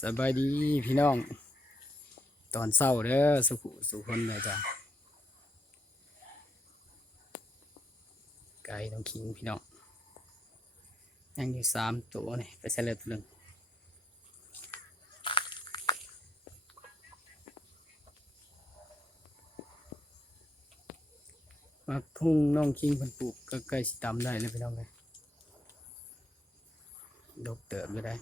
สบายดีพี่น้อง ตอนเศร้าเด้อสุขสุคนเลยจ้ะไก่ต้องคิงพี่น้องยังอยู่สามตัวนี่ไปใส่เลือดหนึ่งมาทุ่งน้องคิงเพิ่นปลูกก็ใกล้สิตำได้เลยพี่น้องเลยดกเติบอยู่ได้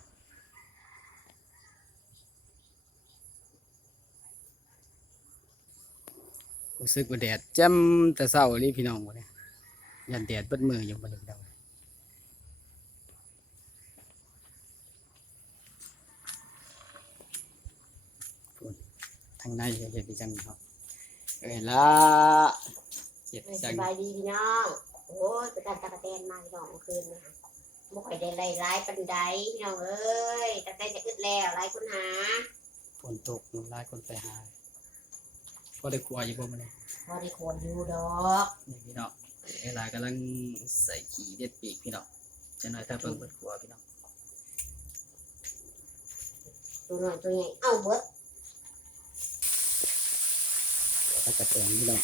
รู้สึกว่าแดดจ้ำแต่เศร้าเลยพี่น้องวันนี้ยันแดดเบิดมืออยู่บนพี่น้องพูดทางในเห็นดีจังครับเอ้ยละเจ็บสจังบายดีพี่น้องโอ้ยไปตัดตะกะแตนมาพี่น้องเมื่อคืนนะคะบ่ค่อยได้ไล่ไล่ปันไดพี่น้องเอ้ยตะแตนจะอึดแล้วไล่คุณหาฝนตกหลายคนไปหา ก็ได้กลัวอยู่บ่มันเลยพอได้โคนอยู่ดอกนี่พี่น้องเวลากำลังใส่ขี้เด็ดปีกพี่น้องจะหน่อยถ้าเพิ่งเปิดกลัวพี่น้องตัวน้อยตัวใหญ่เอ้าเบิดตะกะแตนพี่น้อง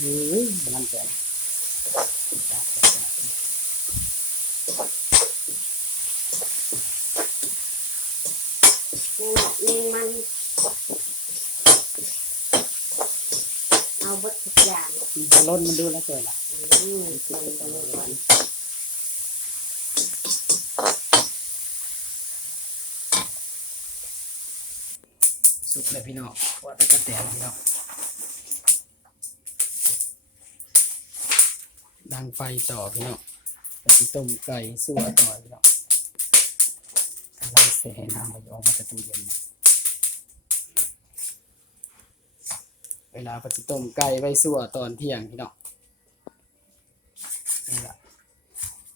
เฮ้ยมันแตน นี่นมันเอาเบิดทุกอย่างจะล้นมันดูแล้วเกินละอืมมันตัน้อยสุกเลยพี่น้องขวดตะกะแตนพี่น้องดังไฟต่อพี่น้องไปที่ต้มไก่สั่วต่อพี่น้องอะไรเสียน้ำมันออกมาจากตู้เย็น เวลาไปที่ต้มไก่ไว้สั่วตอนเที่ยงพี่น้องนี่ละ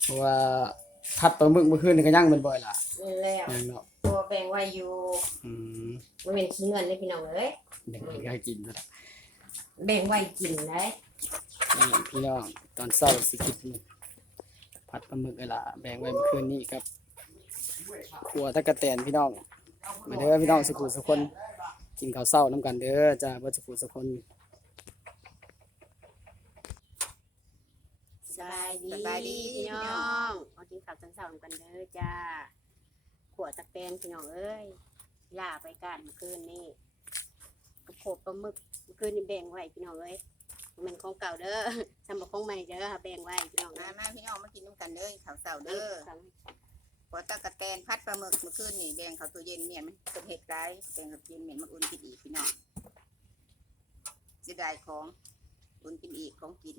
เพราะว่าพัดปลาหมึกเมื่อคืนนี่ก็ย่างเป็นบ่อยล่ะนี่แล้วย่างเนาะตัวแบ่งไว้อยู่อืมมันเป็นขี้เงินเลยพี่น้องเอ้ยเด็กๆก็กินแล้วล่ะแบ่งไว้กินเลยนี่พี่น้องตอนเศร้าสิกินผัดปลาหมึกเวลาแบ่งไว้เมื่อคืนนี้ครับครัวตะกะแตนพี่น้องมาเด้อพี่น้องสุขุสุกคน กินข้าวเศร้าน้ำกันเด้อจ้าเบ่สุขุสุกคนสบายดีสบายดีพี่น้องมากินข้าวจันเสาร์กันเด้อจ้าขวดตะแกรงพี่น้องเอ้ยล่าไปกันเมื่อคืนนี่กระโขบปลาหมึกเมื่อคืนนี่แบ่งไว้พี่น้องเอ้ยมันของเก่าเด้อสำหรับของใหม่เด้อแบ่งไว้พี่น้องมานะมาพี่น้องมากินน้ำกันเลยข้าวเสาเด้เด้อ พอตะกะแตนพัดปลาหมึกเมื่อคืนนี่แดงเขาตัวเย็นเมียนมันเป็นเห็ดไรแดงกับเย็นเมียนมาอุ่นกินอีกพี่น้องเสียดายของอุ่นกินอีกของกิน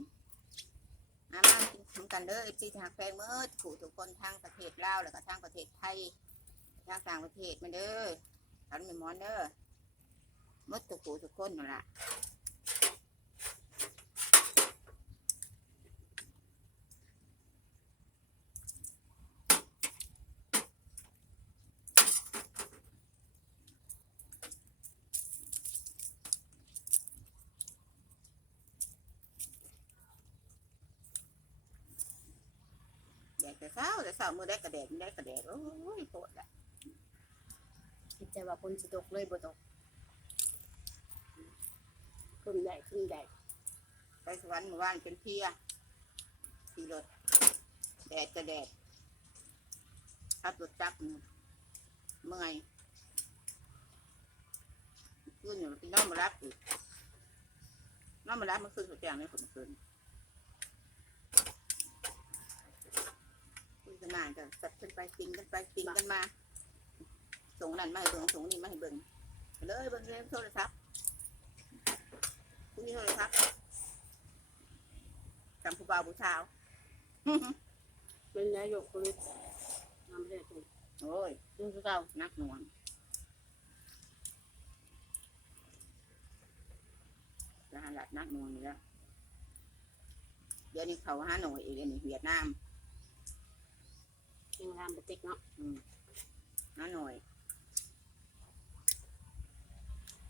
มามากินน้ำกันเด้อเอฟซีทางแฟนเมื่อถูกทุกคนทางประเทศลาวแล้วก็ทางประเทศไทยทางต่างประเทศมาเด้อทันม่มอนเด้อมดทุกผู้ทุกคนนั่นล่ะ ดดแต่เช้าแต่เช้ามือได้กระแดดมือได้กระแดดโอ้ยโคตรละคิดใจว่าคนสิตกเลยบ่ตกขึ้นได้ขึ้นได้ไปสวรรค์หมู่บ้านเป็นเพียขี่รถแดดกระแดดขับรถจักรเมื่อยขึ้นอยู่ที่นอนมารับอีกนอนมารับมื่อคืนสุดแจงเลยผมเมื่อคืน คุยกันนานกันสัดกันไปติงกันไปติงกันมา ส่งนั่นมาให้เบิ่งส่งนี่มาให้เบิ่งไปเลยเบิ่งเล่นโทรศัพท์คุยโทรศัพท์จำผู้บ่าวผู้สาวเป็นนายกคนนำได้ถูกโอ้ยดูคือเก่านักหน่วงสหรัฐนักหน่วงนี่แล้วเดี๋ยวนี้เขาหาหน่วยอีกเดี๋ยวนี้เวียดนาม ยังรามไปติ๊กเนาะหาหน่วย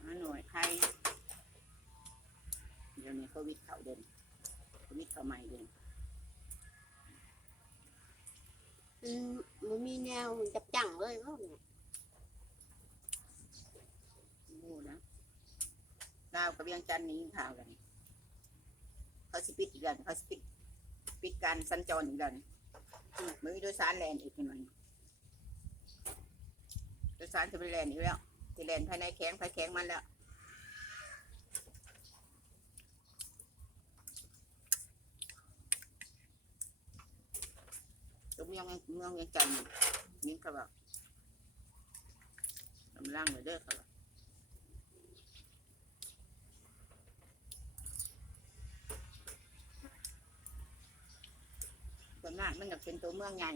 หาหน่วยไทยเดี๋ยวนี้โควิดเขาเด่นโควิดเขาใหม่เด่นอืมมันมีแนวจับจังเลยว่าเนี่ยดูนะลาวกับเวียงจันทน์หนี้ข่าวกันเขาสิปิดอีกแล้วเขาสิปิดปิดการสัญจรอีกแล้ว อืมมือโดยสารแลนอีกหน่อยโดยสารจะไปแลนอีกแล้วที่แลนภายในแข้งภายแข้งมันแล้วตรงเมืองเมืองเวียงจันทน์นี่เขาบอกกำลังเลยเด้อเขาบ ส่วนมากมันจะเป็นตัวเมืองใหญ่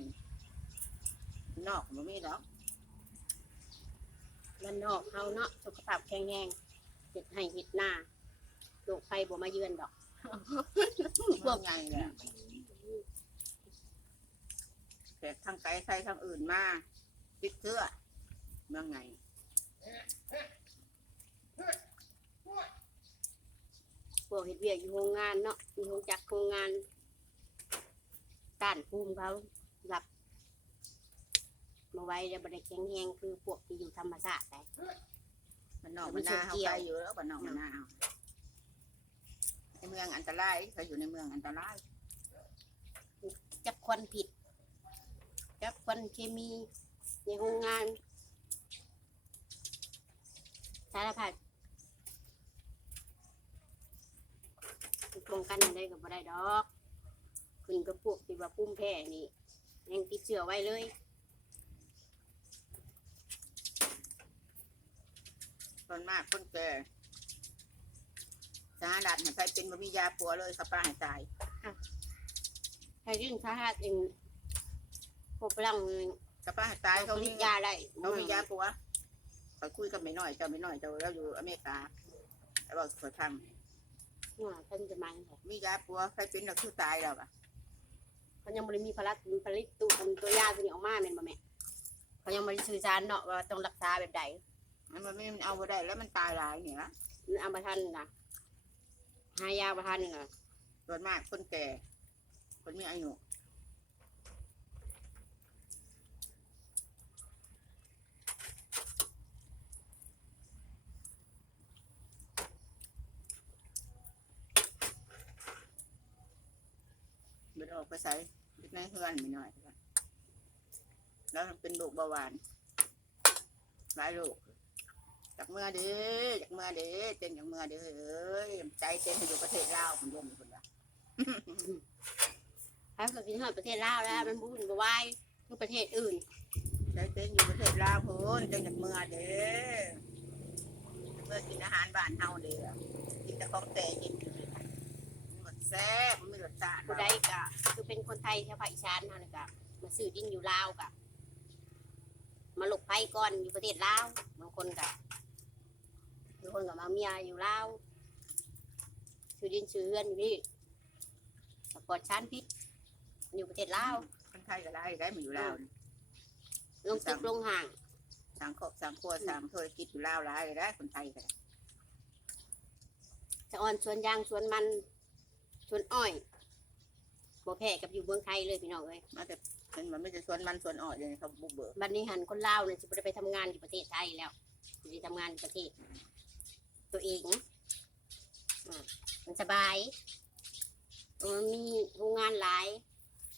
นอกมันไม่หรอกมันนอกเฮาเนาะสุขภาพแข็งแรงเห็ดให้เห็ดหน้าโรคภัยบ่มาเยือนดอกเมืองใหญ่แหละแขกทางไกลใครทางอื่นมาปิดเสื้อเมืองใหญ่พวกเฮ็ดเวียกอยู่โรงงานเนาะอยู่โรงจักรโรงงาน ต้านภูมิเขารับมาไว้แล้วบ่ได้แข็งแรงคือพวกที่อยู่ธรรมชาติได้มันนอกมันหน้าเขาไกลอยู่แล้วมันนอกมันหน้าเอาในเมืองอันตรายเขาอยู่ในเมืองอันตรายจับควันผิดจับควันเคมีในโรงงานสารพัดป้องกันได้กับบ่ได้ดอก ขึ้นกับพวกที่ว่าพุ่มแพ้นี่ยังติดเชื้อไว้เลยส่วนมากคนแก่สาหัสให้ไปเป็นบ่มียาปัวเลยเขาป้าให้ตายถ้ายื่นสาหัสเองพวกพลังเขาป้าให้ตายเขาเขาลิมียาได้เขามียาปัวคอยคุยกับไม่น้อยเจ้าไม่น้อยเจ้าแล้วอยู่อเมริกาแล้วบอกคอยทหัวท่านจะมาให้ำมียาปัวใครเป็นเราคือตายแล้วอะ เขายังบริมีผลิตผลิตตู้ทำตัวยาตัวนี้ออกมาเป็นบ่แม่เขายังบริสื่อสารเนาะว่าต้องรักษาแบบใดมันมันไม่มันเอาไปได้แล้วมันตายหลายเนี่ยนะมันเอามาทันนะหายาประทันน่ะส่วนมากคนแก่ คนมีอายุ เดินออกไปใส่ในเฮือนไม่น้อยแล้วเป็นโรคเบาหวานหลายโรคจากเมื่อเด้อจากเมื่อเด้อเต้นจากเมื่อเด้อเอ้ยใจเต้นให้อยู่ประเทศลาวผมยอมคนละถ้าเกิดกินหอดประเทศลาวแล้วมันบุญบ่ไหวคือประเทศอื่นใจเต้นอยู่ประเทศลาวพูนเต้นจากเมื่อเด้อเมื่อกินอาหารบ้านเฮาเด้อกินแต่ของแต่กินหมด แซ่บมันไม่รสชาติผู้ใดก็คือเป็นคนไทยชาวภาคอีสานนั่นก็มาซื้อดินอยู่ลาวก็มาหลบภัยก่อนอยู่ประเทศลาวบางคนก็บางคนก็มาเมียอยู่ลาวซื้อดินซื้อเรือนอยู่นี่แต่ปลอดชานพิษอยู่ประเทศลาวคนไทยก็ได้ได้มาอยู่ลาวนี่ลงตึกลงห่างสามครอบสามครัวสามธุรกิจอยู่ลาวหลายเลยได้คนไทยก็ได้ จะอ่อนสวนยางสวนมัน สวนอ้อยบ่แพ้กับอยู่เมืองไทยเลยพี่น้องเอ้ยมาแต่เป็นมันไม่จะสวนมันสวนอ่อนเลยเขาบุกเบิกบัดนี้หันคนลาวเนี่ยจะไปทำงานอยู่ประเทศไทยแล้วจะไปทำงานอยู่ประเทศ ตัวเองอ่ามันสบายมันมีโรงงานหลาย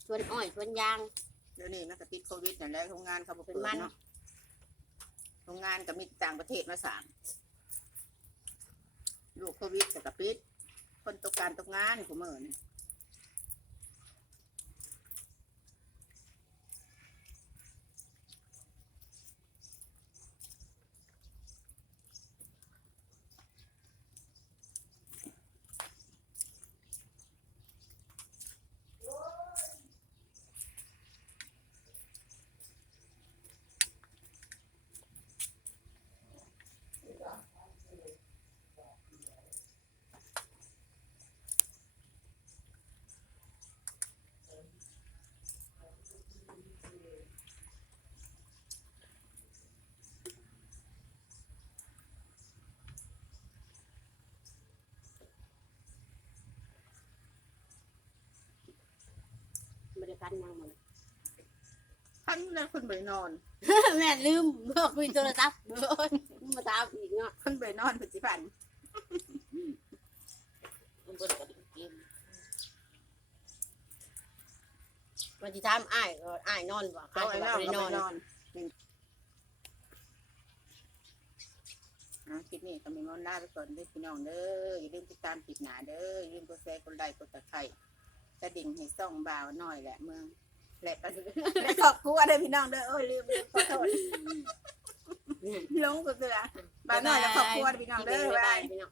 สวนอ้อยสวนยาง เดี๋ยวนี้มันก็ติดโควิดนั่นแหละโรงงานเขาบ่เป็เปินดมันเนาะโรงงานก็มีต่างประเทศมาสามลูกโควิดแต่ก็ปิด คนตกการตกงานกูเมื่อนี่ บริการยังหมดพันแล้วคนบ่ไปนอนแม่ลืมเมื่อคุยโทรศัพท์เอ้ยมาตามอีกเนาะคนบ่ไปนอนปัจจุบันมันบ่ได้กับกินวันที่ทำอ้ายก็อ้ายนอนบ่เขาอ้ายไอ้ก็นอนบ่ได้ก็นไปอนนอนอะคลิปนี้ก็มีมอนลาไปก่อนเด้อพี่น้องเด้ออย่าลืมติดตามปิดหนาเด้ออย่าลืมกดแชร์กดไลค์กดตะไคร้ กระดิ่งให้ส่องบ่าวหน่อยแหละเมืองและก็และขอบครัวเด้อพี่น้องเด้อโอ้ยลืมลืมขอโทษหลงก็คือบ่าวหน่อยและครอบครัวเด้อพี่น้องเด้อบ๊ายบาบายยพี่น้อง